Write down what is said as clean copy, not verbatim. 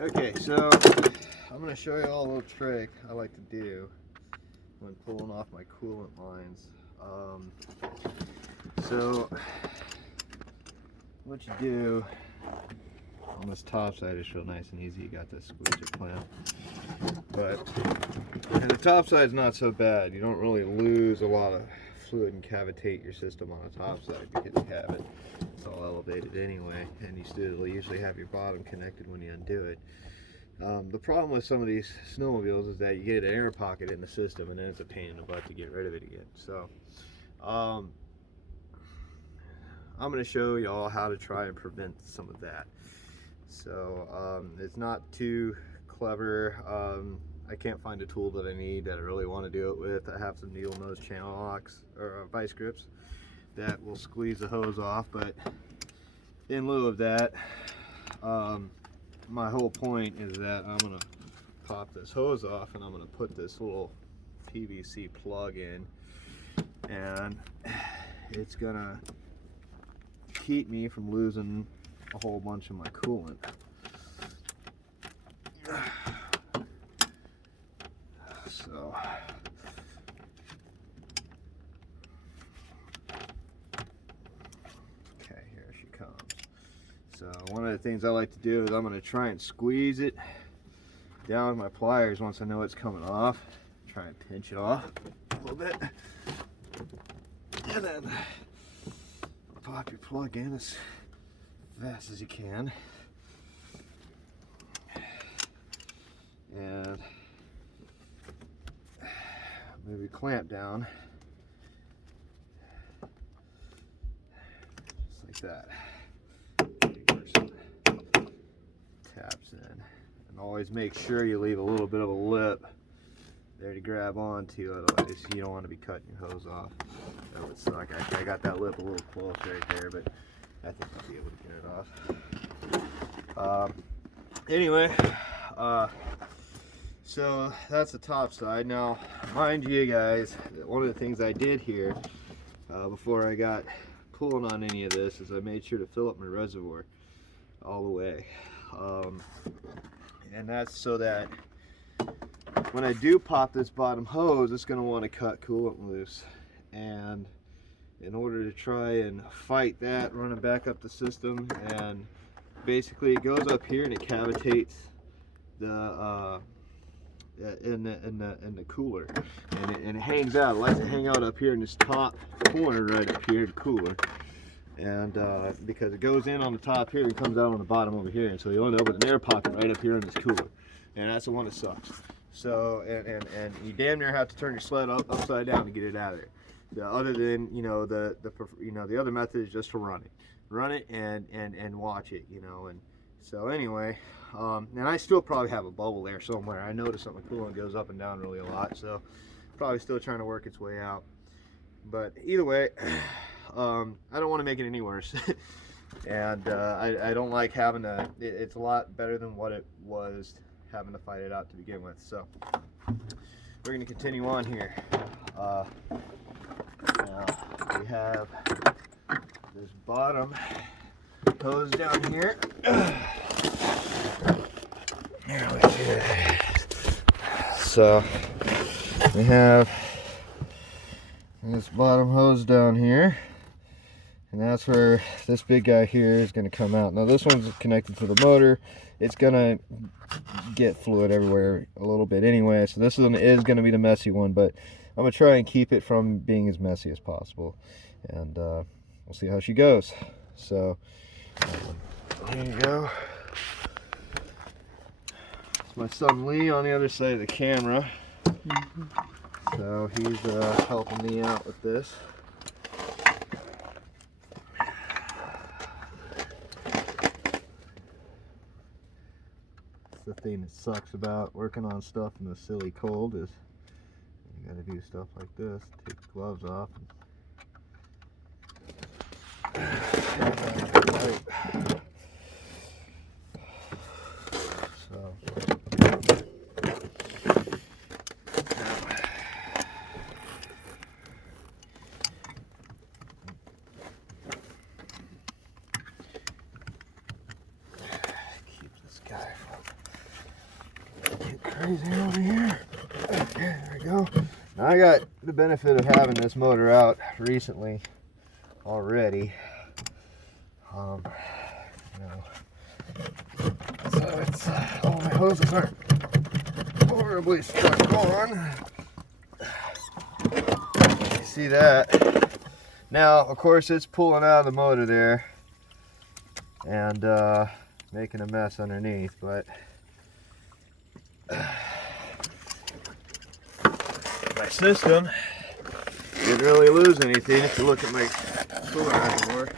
Okay, so I'm going to show you all a little trick I like to do when pulling off my coolant lines. So what you do on this top side is real nice and easy. You got this squeegee clamp, and the top side's not so bad. You don't really lose a lot of fluid and cavitate your system on the top side because you have it. It's all elevated anyway, and you still usually have your bottom connected when you undo it. The problem with some of these snowmobiles is that you get an air pocket in the system and then it's a pain in the butt to get rid of it again. So I'm going to show you all how to try and prevent some of that. So it's not too clever. I can't find a tool that I need that I really want to do it with. I have some needle nose channel locks or vice grips that will squeeze the hose off, but in lieu of that, my whole point is that I'm going to pop this hose off and I'm going to put this little PVC plug in, and it's going to keep me from losing a whole bunch of my coolant. So okay, here she comes. So one of the things I like to do is I'm going to try and squeeze it down with my pliers once I know it's coming off. Try and pinch it off a little bit, and then pop your plug in as fast as you can, and move your clamp down just like that. Taps in, and always make sure you leave a little bit of a lip there to grab onto, otherwise you don't want to be cutting your hose off. That would suck. I got that lip a little close right there, but I think I'll be able to get it off. Anyway, so that's the top side. Now, mind you guys, one of the things I did here before I got pulling on any of this is I made sure to fill up my reservoir all the way. And that's so that when I do pop this bottom hose, it's going to want to cut coolant loose. And in order to try and fight that, run it back up the system, and basically it goes up here and it cavitates the in the cooler, and it hangs out. It likes to hang out up here in this top corner right up here, the cooler. And because it goes in on the top here and comes out on the bottom over here, and so you end up with an air pocket right up here in this cooler, and that's the one that sucks. So and you damn near have to turn your sled upside down to get it out of there. Other than the other method is just to run it and watch it, and so anyway, and I still probably have a bubble there somewhere. I notice that my coolant goes up and down really a lot, so probably still trying to work its way out. But either way, I don't want to make it any worse. And I don't like having to, it's a lot better than what it was having to fight it out to begin with. So we're going to continue on here. Now we have this bottom hose down here. There we go. So we have this bottom hose down here, and that's where this big guy here is going to come out. Now this one's connected to the motor. It's going to get fluid everywhere a little bit anyway, so this one is going to be the messy one, but I'm going to try and keep it from being as messy as possible, and we'll see how she goes. So there you go. It's my son Lee on the other side of the camera. So he's helping me out with this. It's the thing that sucks about working on stuff in the silly cold is you gotta do stuff like this. Take the gloves off. So keep this guy from crazy over here. Okay, there we go. Now I got the benefit of having this motor out recently already. You know, so it's all my hoses aren't horribly stuck on. You see that? Now, of course, it's pulling out of the motor there and making a mess underneath, but my system didn't really lose anything if you look at my coolant reservoir.